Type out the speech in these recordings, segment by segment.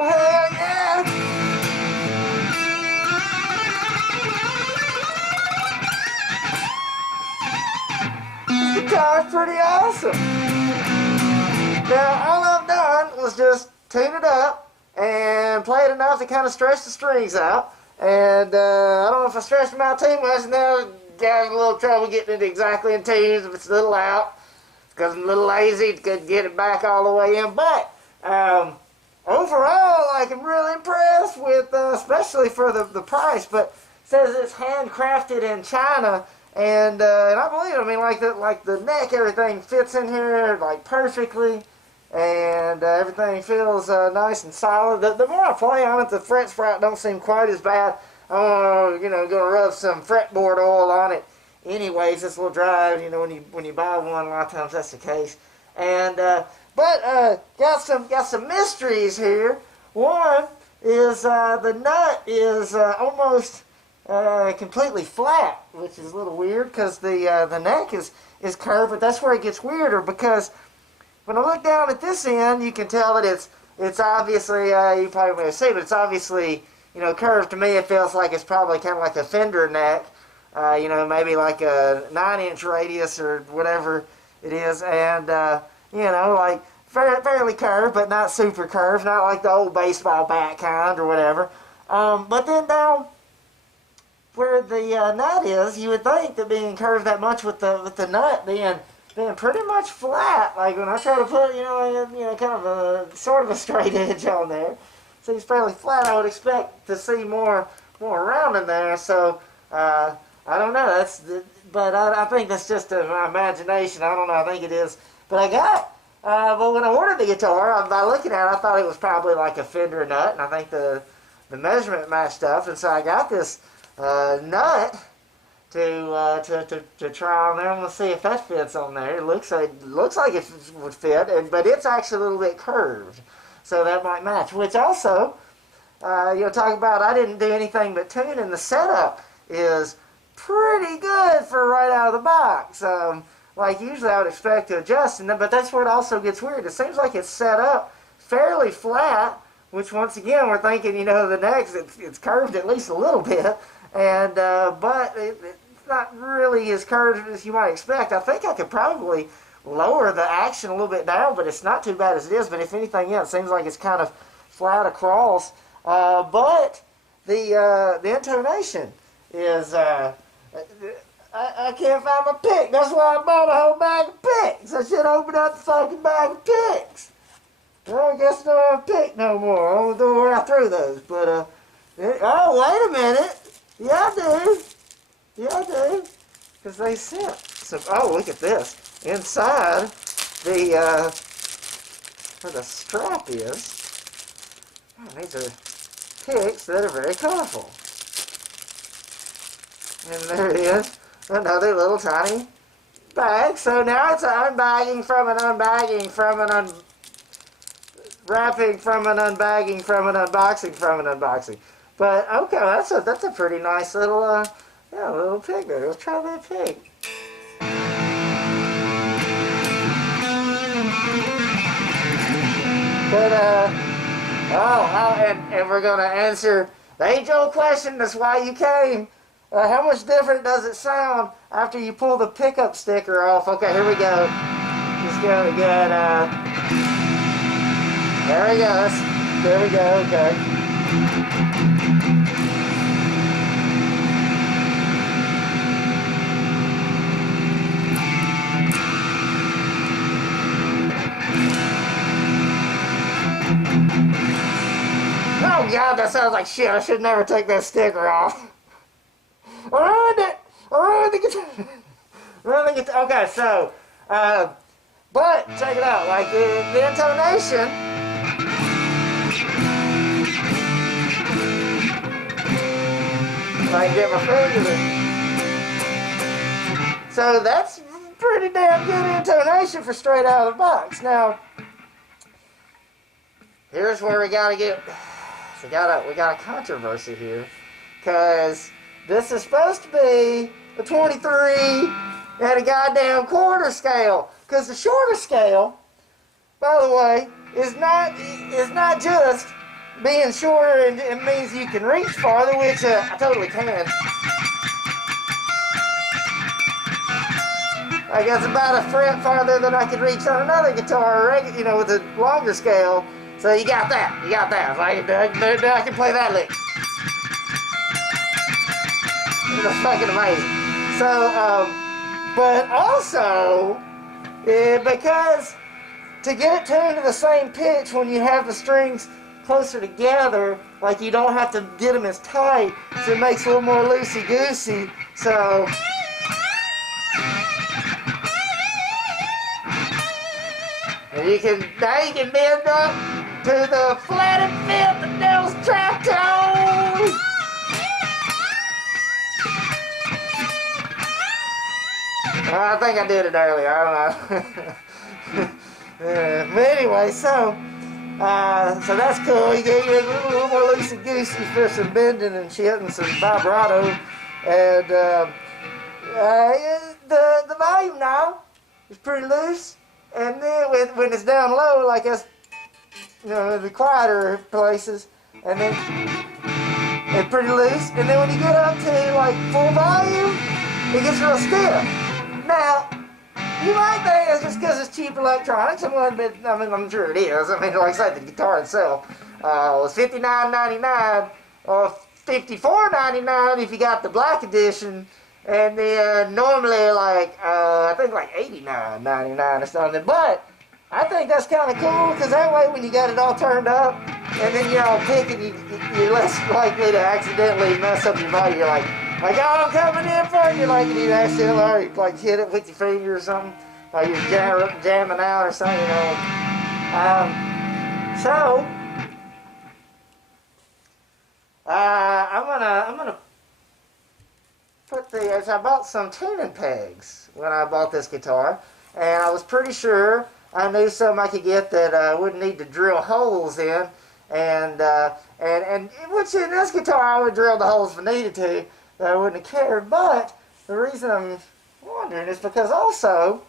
Well, hell yeah! This guitar's pretty awesome. Now, all I've done was just tune it up and play it enough to kind of stretch the strings out. And I don't know if I stretched them out too much. Now, got a little trouble getting it exactly in tune if it's a little out. Because I'm a little lazy to get it back all the way in. But overall, like, I'm really impressed with, especially for the price. But it says it's handcrafted in China. And I believe it. I mean, like the neck, everything fits in here like perfectly. And everything feels nice and solid. The more I play on it, the fret sprout don't seem quite as bad. I'm gonna rub some fretboard oil on it. Anyways, it's a little dry. When you buy one, a lot of times that's the case. And but got some mysteries here. One is the nut is almost completely flat, which is a little weird because the neck is curved. But that's where it gets weirder because when I look down at this end, you can tell that it's obviously, you probably may see, but it's obviously, curved. To me, it feels like it's probably kind of like a fender neck, maybe like a 9-inch radius or whatever it is, and, like fairly curved, but not super curved, not like the old baseball bat kind or whatever. But then down where the nut is, you would think that being curved that much with the nut being pretty much flat. Like when I try to put, kind of a sort of a straight edge on there, so it's fairly flat. I would expect to see more round in there. So I don't know. But I think that's just my imagination. I don't know. I think it is. But I got. But when I ordered the guitar, by looking at it, I thought it was probably like a fender nut, and I think the measurement matched up, and so I got this nut to try on there. I'm gonna see if that fits on there. It looks like it would fit, but it's actually a little bit curved, so that might match. Which also, talk about I didn't do anything but tune, and the setup is pretty good for right out of the box. Like usually I would expect to adjust, but that's where it also gets weird. It seems like it's set up fairly flat, which once again we're thinking, the neck's it's curved at least a little bit. And but it's not really as curved as you might expect. I think I could probably lower the action a little bit down, but it's not too bad as it is. But if anything, it seems like it's kind of flat across. But the intonation is I can't find my pick. That's why I bought a whole bag of picks. I should open up the fucking bag of picks. Well, I guess I don't have a pick no more. I don't know where I threw those. But oh, wait a minute. Yeah, I do. Because they sent some. Oh, look at this. Inside where the strap is. Oh, these are picks that are very colorful. And there it is. Another little tiny bag. So now it's an unbagging from an unbagging from an wrapping from an unbagging from an unboxing from an unboxing. But okay, that's a pretty nice little little pig there. Let's try that pig. But and we're gonna answer the age-old question. That's why you came. How much different does it sound after you pull the pickup sticker off? Okay, here we go. Just go again. There we go. There we go. Okay. Oh God, that sounds like shit. I should never take that sticker off. I ruined the guitar. Okay, so, but check it out. Like the intonation. If I can get my fingers in. So that's pretty damn good intonation for straight out of the box. Now, here's where we got a controversy here, because this is supposed to be a 23 and a goddamn quarter scale. Because the shorter scale, by the way, is not just being shorter it means you can reach farther, which I totally can. I guess about a fret farther than I could reach on another guitar, you know, with a longer scale. So you got that. You got that. I can play that lick. It's fucking amazing. So, but also, because to get it tuned to the same pitch when you have the strings closer together, like you don't have to get them as tight, so it makes it a little more loosey-goosey. So, and now you can bend up to the flat and fifth and Nels tritone. I think I did it earlier. I don't know. But anyway, so that's cool. You get a little more loosey-goosey for some bending and shit and some vibrato. And the volume now is pretty loose. And then when it's down low, like us, you know, the quieter places, and then it's pretty loose. And then when you get up to like full volume, it gets real stiff. Now, you might think it's just because it's cheap electronics. I'm sure it is. I mean, like I said, the guitar itself was $59.99 or $54.99 if you got the black edition, and then normally like I think like $89.99 or something. But I think that's kind of cool because that way when you got it all turned up and then you're all picking, you're less likely to accidentally mess up your body. You're like, oh, I'm coming in for you, like, and you accidentally like hit it with your finger or something, or you're jamming out or something, you know. So I'm gonna put I bought some tuning pegs when I bought this guitar, and I was pretty sure I knew some I could get that I wouldn't need to drill holes in, and which in this guitar I would drill the holes if I needed to. I wouldn't have cared, but the reason I'm wondering is because also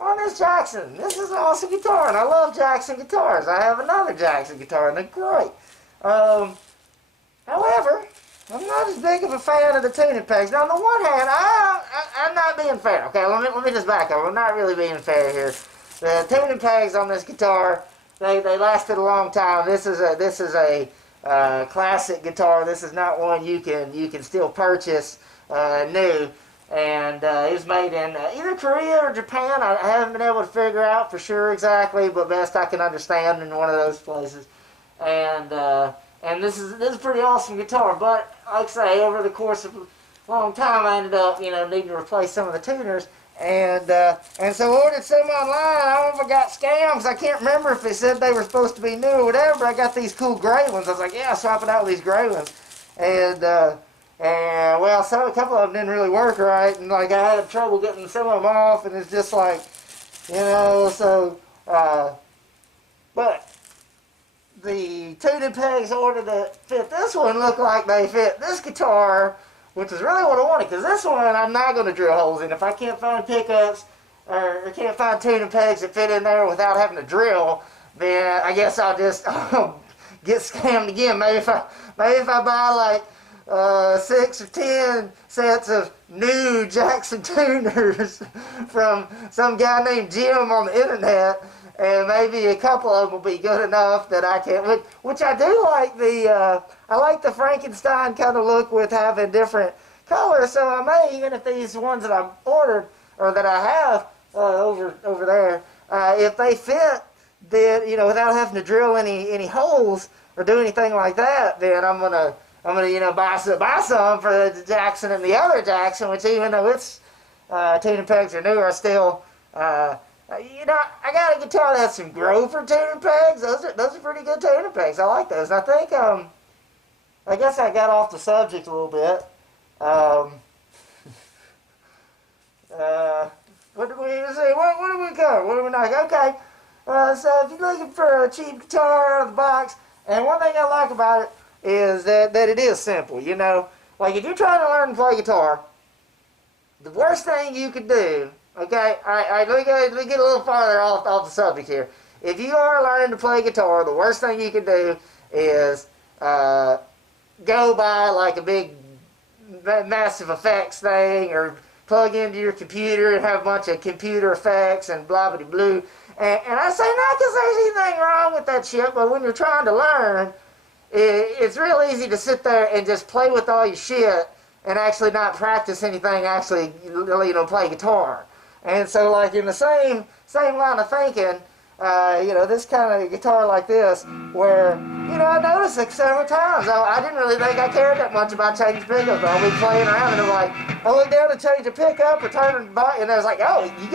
on this Jackson, this is an awesome guitar, and I love Jackson guitars. I have another Jackson guitar, and they're great. However, I'm not as big of a fan of the tuning pegs. Now, on the one hand, I'm not being fair. Okay, let me just back up. I'm not really being fair here. The tuning pegs on this guitar, they lasted a long time. This is a classic guitar. This is not one you can still purchase new, and it was made in either Korea or Japan. I haven't been able to figure out for sure exactly, but best I can understand in one of those places. And this is a pretty awesome guitar. But like I say, over the course of a long time, I ended up needing to replace some of the tuners. And so I ordered some online. I don't know if I got scams. I can't remember if they said they were supposed to be new or whatever. I got these cool gray ones. I was like, yeah, I'll swap it out with these gray ones. And well, a couple of them didn't really work right. And like I had trouble getting some of them off. And it's just like, so, but the tuning pegs ordered that fit this one look like they fit this guitar, which is really what I wanted, because this one I'm not going to drill holes in. If I can't find pickups or I can't find tuning pegs that fit in there without having to drill, then I guess I'll just get scammed again. Maybe if I buy like 6 or 10 sets of new Jackson tuners from some guy named Jim on the internet, and maybe a couple of them will be good enough that I can, which I do like I like the Frankenstein kind of look with having different colors, so I may, even if these ones that I've ordered, or that I have over there, if they fit, then, without having to drill any holes or do anything like that, then I'm gonna buy some for the Jackson and the other Jackson, which even though its tuning pegs are new, are still, I got a guitar that has some Grover tuning pegs. Those are pretty good tuning pegs. I like those. And I think, I guess I got off the subject a little bit. What did we say? What did we cover? What did we not? Okay. So if you're looking for a cheap guitar out of the box, and one thing I like about it is that it is simple. Like if you're trying to learn to play guitar, the worst thing you could do. Okay, all right, let me get a little farther off the subject here. if you are learning to play guitar, the worst thing you can do is go buy like a big massive effects thing, or plug into your computer and have a bunch of computer effects and blah blah blue. And I say not because there's anything wrong with that shit, but when you're trying to learn, it's real easy to sit there and just play with all your shit and actually not practice anything, actually, play guitar. And so, like, in the same line of thinking, this kind of guitar like this, where, I noticed it several times. I didn't really think I cared that much about changing pickups. I'll be playing around and I'm like, I look down to change a pickup or turn it back, and I was like, oh, you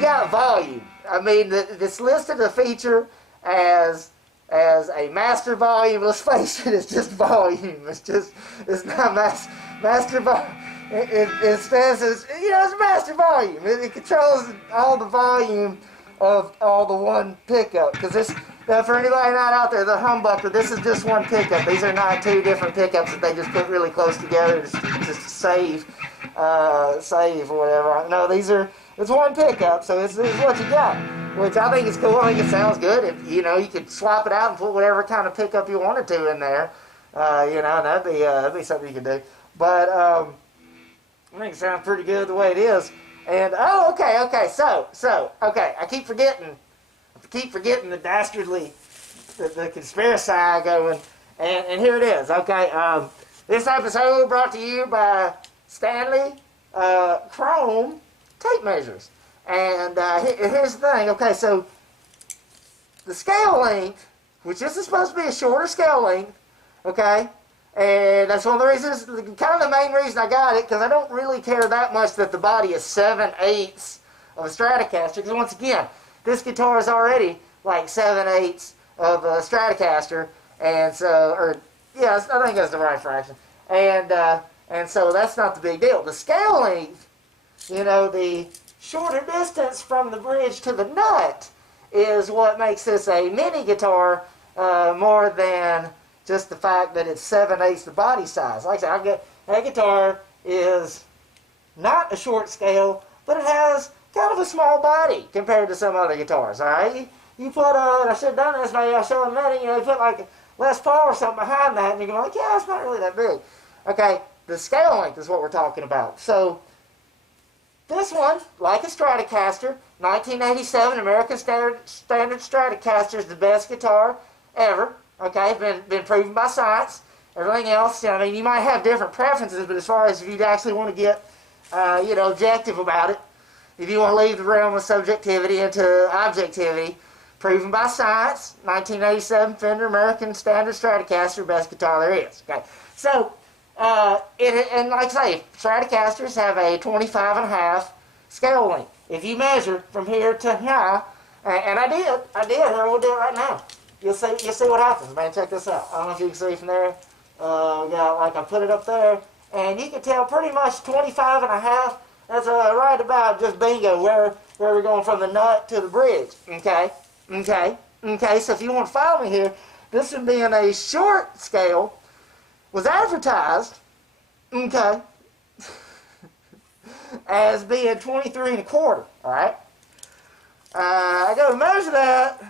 got volume. I mean, it's listed a feature as a master volume. Let's face it, it's just volume. It's not master volume. It says it's master volume. It controls all the volume of all the one pickup. Because this, for anybody not out there, the humbucker, this is just one pickup. These are not two different pickups that they just put really close together to save or whatever. No, it's one pickup, so it's what you got, which I think is cool. I think it sounds good. If you could swap it out and put whatever kind of pickup you wanted to in there. That'd be something you could do. But I think it sounds pretty good the way it is. And okay. So I keep forgetting the dastardly, the conspiracy going. And here it is. Okay, this episode brought to you by Stanley Chrome tape measures. And here's the thing. Okay, so the scale length, which this is supposed to be a shorter scale length, okay, and that's one of the reasons, kind of the main reason I got it, because I don't really care that much that the body is 7/8 of a Stratocaster, because once again, this guitar is already like 7/8 of a Stratocaster, and so, I think that's the right fraction, and so that's not the big deal. The scale length, the shorter distance from the bridge to the nut is what makes this a mini guitar more than just the fact that it's 7/8 the body size. Like I said, that guitar is not a short scale, but it has kind of a small body compared to some other guitars, all right? You put, I should have done this, maybe I'll show in a minute, you put like a Les Paul or something behind that, and you go like, yeah, it's not really that big. Okay, the scale length is what we're talking about. So, this one, like a Stratocaster, 1987 American Standard Stratocaster is the best guitar ever. Okay, been proven by science. Everything else, I mean, you might have different preferences, but as far as if you actually want to get, objective about it, if you want to leave the realm of subjectivity into objectivity, proven by science, 1987 Fender American Standard Stratocaster, best guitar there is. Okay, so. And like I say, Stratocasters have a 25.5 scale length. If you measure from here to here, and I did, and we'll do it right now. You'll see what happens, man. Check this out. I don't know if you can see from there. I put it up there, and you can tell pretty much 25.5. That's right about just bingo where we're going from the nut to the bridge. Okay. So if you want to follow me here, this would be in a short scale. Was advertised, as being 23.25, all right? I go to measure that,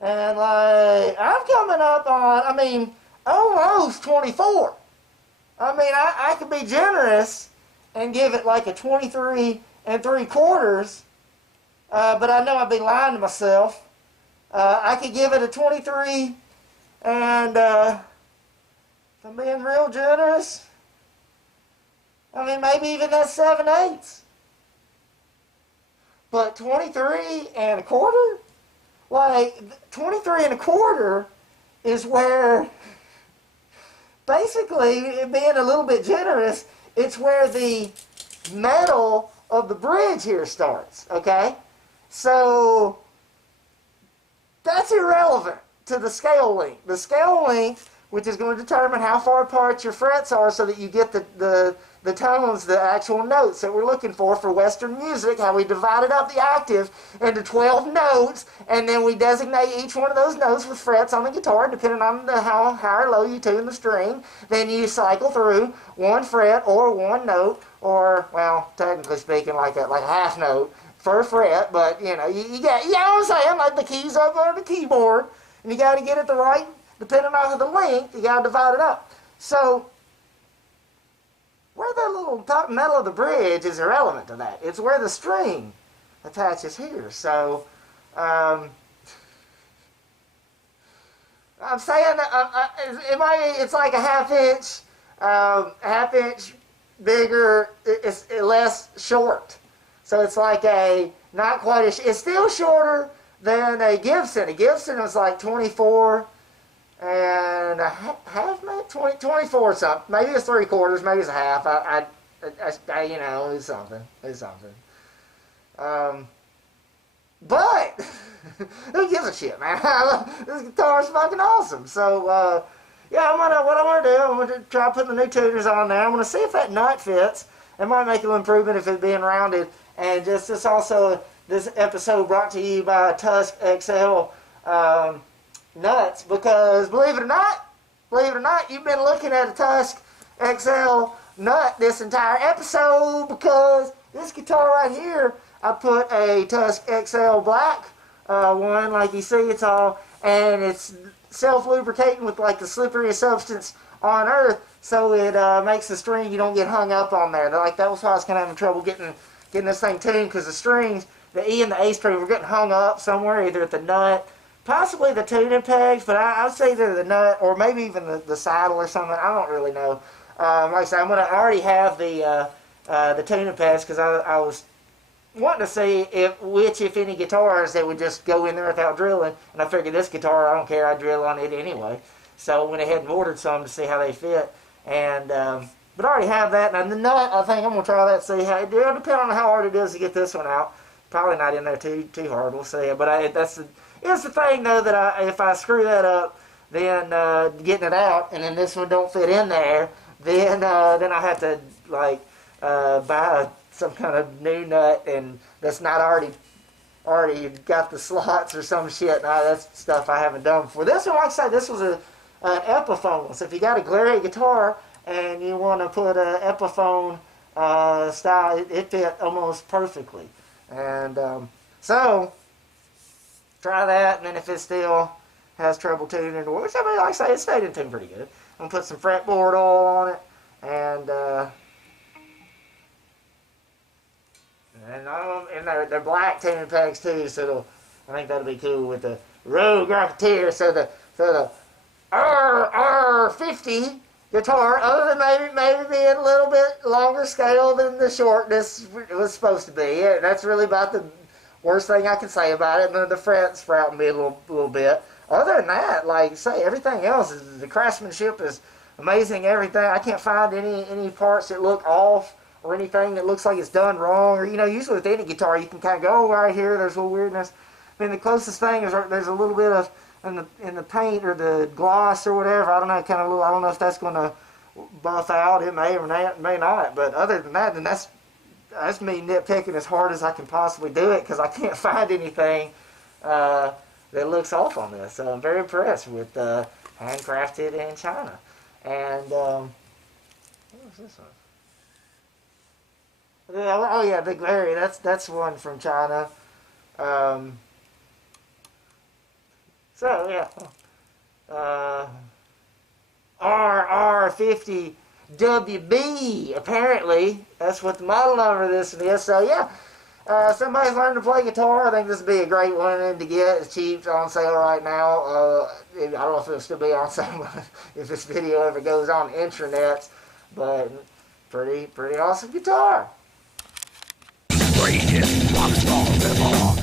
and I'm coming up on, almost 24. I could be generous and give it like a 23.75, but I know I'd be lying to myself. I could give it a 23, and I'm being real generous. Maybe even that's 7/8. But 23.25? Like, 23.25 is where, basically, being a little bit generous, it's where the metal of the bridge here starts, okay? So, that's irrelevant to the scale length. The scale length, which is going to determine how far apart your frets are so that you get the tones, the actual notes that we're looking for Western music, how we divided up the octave into 12 notes, and then we designate each one of those notes with frets on the guitar, depending on how high or low you tune the string. Then you cycle through one fret or one note, or, well, technically speaking, like a half note for a fret, but you know, you got, you know what I'm saying, like the keys up on the keyboard, and you got to get it the right, depending on the length, you got to divide it up. So, where the little top metal of the bridge is irrelevant to that. It's where the string attaches here. So, I'm saying it's like a half inch bigger, it's less short. So it's like a, not quite it's still shorter than a Gibson. A Gibson was like 24 and a half, maybe 24 or something. Maybe it's 3/4, maybe it's a half. I you know, it's something. It's something. But who gives a shit, man? This guitar's fucking awesome. So yeah, what I'm gonna do, I'm gonna try putting the new tuners on there. I'm gonna see if that nut fits. It might make an improvement if it's being rounded. And just this also, this episode brought to you by Tusk XL nuts, because believe it or not, you've been looking at a Tusk XL nut this entire episode, because this guitar right here, I put a Tusk XL black one, like you see, it's all, and it's self-lubricating with like the slipperiest substance on earth, so it makes the string, you don't get hung up on there. Like, that was why I was kind of having trouble getting this thing tuned, because the strings, the E and the A string, were getting hung up somewhere, either at the nut, possibly the tuning pegs, but I would say either the nut or maybe even the saddle or something. I don't really know. Like I said, I already have the tuning pegs, because I was wanting to see which, if any, guitars that would just go in there without drilling, and I figured this guitar, I don't care, I drill on it anyway. So I went ahead and ordered some to see how they fit, and but I already have that, and the nut, I think I'm going to try that, see how, it'll depend on how hard it is to get this one out. Probably not in there too hard, we'll see. But here's the thing, though, that if I screw that up, then getting it out, and then this one don't fit in there, then I have to, like, buy some kind of new nut, and that's not already got the slots or some shit. Now, that's stuff I haven't done before. This one, like I said, this was an Epiphone. So if you got a Glary guitar and you want to put an Epiphone style, it fit almost perfectly. And so, try that, and then if it still has trouble tuning, which, I mean, like I say, it stayed in tune pretty good. I'm going to put some fretboard oil on it, and they're black tuning pegs too, so I think that'll be cool with the Rogue Rocketeer. So the RR50 guitar, other than maybe being a little bit longer scale than the shortness was supposed to be. Yeah, that's really about the worst thing I can say about it. And the fret sprouting me a little bit. Other than that, like say, everything else is, the craftsmanship is amazing. Everything, I can't find any parts that look off, or anything that looks like it's done wrong, or, you know, usually with any guitar you can kind of go, oh, right here there's a little weirdness. I mean, the closest thing is there's a little bit of in the paint or the gloss or whatever. I don't know, kind of little. I don't know if that's going to buff out. It may or may not. But other than that, then that's me nitpicking as hard as I can possibly do it, because I can't find anything that looks off on this. So I'm very impressed with handcrafted in China. And what was this one? Oh yeah, Big Larry. That's one from China. So yeah, RR50 WB. Apparently, that's what the model number of this is. So yeah, somebody's learning to play guitar. I think this would be a great one to get. It's cheap, it's on sale right now. I don't know if it'll still be on sale if this video ever goes on intranets, but pretty awesome guitar. Greatest rock star of them all.